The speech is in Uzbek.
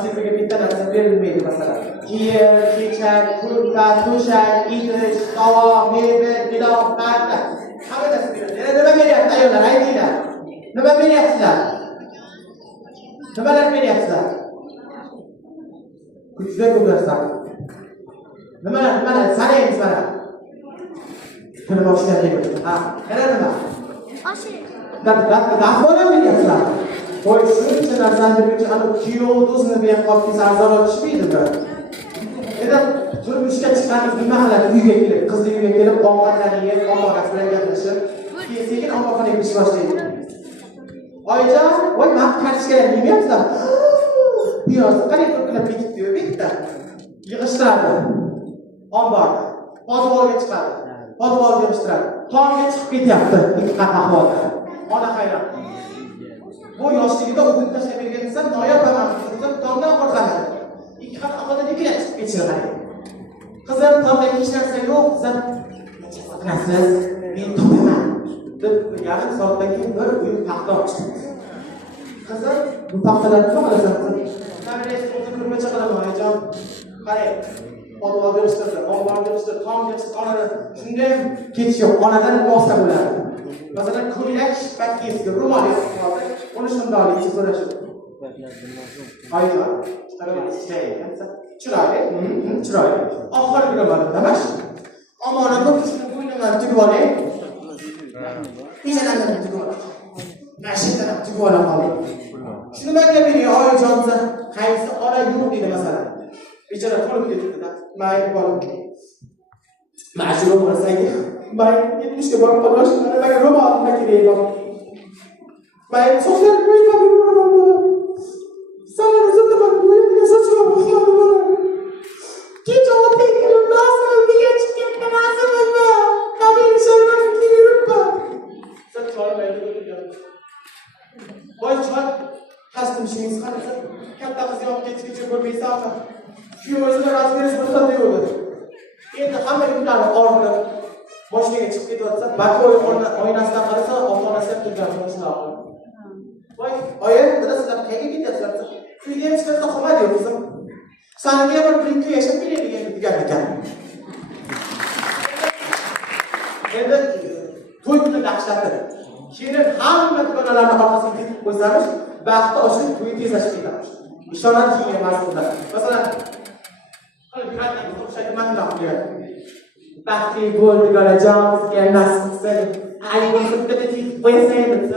Sizlarga bitta narsa berilmaydi masalan. Yer, kechak, kurtka, to'shak, idish, tovoq, mebel, gilos, parda. Hamma narsa beradi. Yana nima beryapti ayollar? Aytinglar. Nima beryapsizlar? Nimalar beryapsizlar? Juda ko'p narsa. Nimalar? Sanaymiz mana. Buni boshidan deymiz. Ha, yana nima? Dafona beryapsizlar. Qo'y shuncha narsani berguncha ana kuyovni o'zini berib qolib kelsa arzon tushmaydimi? Endi turmushga chiqqanimiz nima qiladi? Uyga kelib, qizni uyga kelib, ovqatlarni yeb, ota-onasi bilan gaplashib, keyin sekin ovqatxonaga kirishni boshlaydi. Oyijon, voy, men kartoshkalarni yemayapsizlar. Piyozni qanday to'kilib ketibdi-yu, bitta. Yig'ishtiradi. Omborda. Podvolga chiqadi. Podvolga yig'ishtiradi. Tomga chiqib ketyapti, ikki qat ahvolda. Ona hayron. Bu yoshligida o'zini tashlab bergan inson noyob emas, tomdan qo'rqadi. Ikki xat ahvolda nikilab chiqib ketishadi. Qizim, tomda hech narsa yo'q, qizim. Qilasiz, men topaman. Deb yarim soatdan keyin bir uy paxta chiqdi. Qizim, bu paxtalarni nima qilasan? Qanday o'zim ko'rmacha qilaman, oyijon. Qarang, podvol berishtirdi, omborga berishtirdi, tomga chiqib qoladi. Shunda ham ketish yo'q, onadan bosa bo'ladi. Masalan, ko'ylak shipakiyasiga ro'mol yopib qoldi. Uni shundoqligicha so'rashib. Oyijon, chiroyli. Oxirgi ro'molimda mana shu. Omonat bo'lib shuni bo'ynimdan tugib olay. Ijalarni tugib olay. Mashinadan tugib olay qolay. Shuni menga bering, oyijon, qaysi ona yo'q dedi masalan. Ijara to'lib ketdi-da. Mayli bolam. Mana shu ro'molsangi, men 70 ga borib qolmoqchi, menga ro'molimda kerak. Mayli, sochlarni qo'yib qo'yaman. Sana uzun bak, bu yerga sochlar qo'yib. Kecha o'tgan lazım diye chiqib lazımmi? Qadar shaydan kiribman. Sen chorlaydi degan. Voy chor, qasdim shingiz qanday? Katta qiz yo'q ketishga ko'rmaysan. Shu o'zini razmeriz bo'lsa deydi. Endi hamma kunlari orqada mashinaga chiqib ketyapsa, bakoy oynasidan qarasa, ota-onasi ham turgan shunaqa. Voy, oyi, bilasizlar, qayerga ketyapsizlar? Uyga chiqsa qolmadi qizim. Senga bir birga yashab keladigan degan ekan. Endi to'y kuni dahshatli. Kelin hamma dugonalarining orqasiga ketib qo'ysamiz, baxti oshib to'y tezlashib ketamiz. Ishonadi keyin emas bunda. Masalan, qilib yuradigan o'xshaydi mana bunday. Baxtli bo'l, dugonajon, bizga nasib qilsin. Ayni bitta qo'yasan.